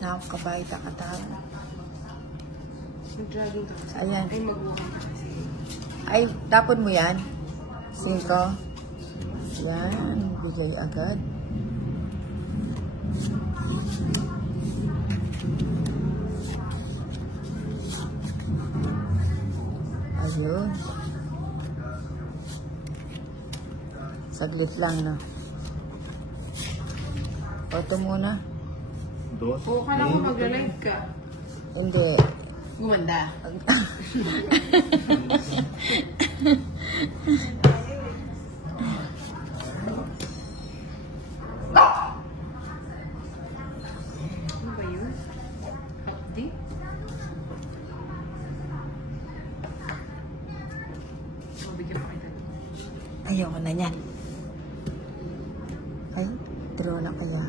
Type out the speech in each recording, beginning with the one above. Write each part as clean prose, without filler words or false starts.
Nakakabay ka katawag. Mag-dragging ka kasi. Ayan. Ay, mag-walking ka kasi. Ay, tapon mo yan? 5. Yan, bigay agad. Ayun. Saglit lang, no? Auto muna. Oo, kala ko mag-live ka. Hindi. Gumanda. Ano ba yun? Update? Mabigyan pa kayo. Ayoko na yan. Ay, draw na kaya.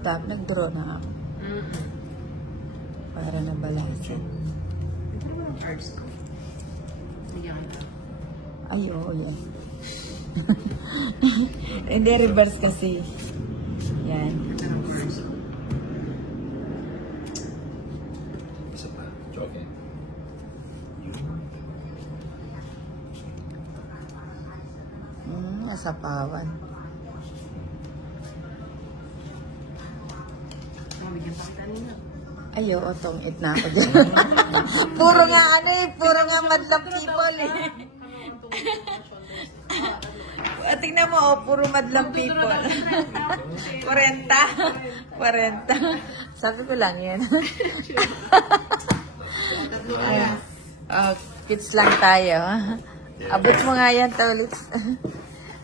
Tap, nag-draw na ako. Para na balansin. Ito mo ang cards ko. Bigyan kita. Ay, oo, yan. Hindi, reverse kasi. Yan. Ito ang cards ko. Isa pa. Joke. Nasa pawan. Mabigyan pa kita nila. Ay, oo, tong-it na ako dyan. Puro nga ano eh, puro nga madlang people eh. Tingnan mo, oh, puro madlang people. 40. 40. Sabi ko lang yan. Ayan. Oh, kids lang tayo. Abot mo nga yan, Tolix.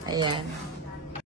Ayan.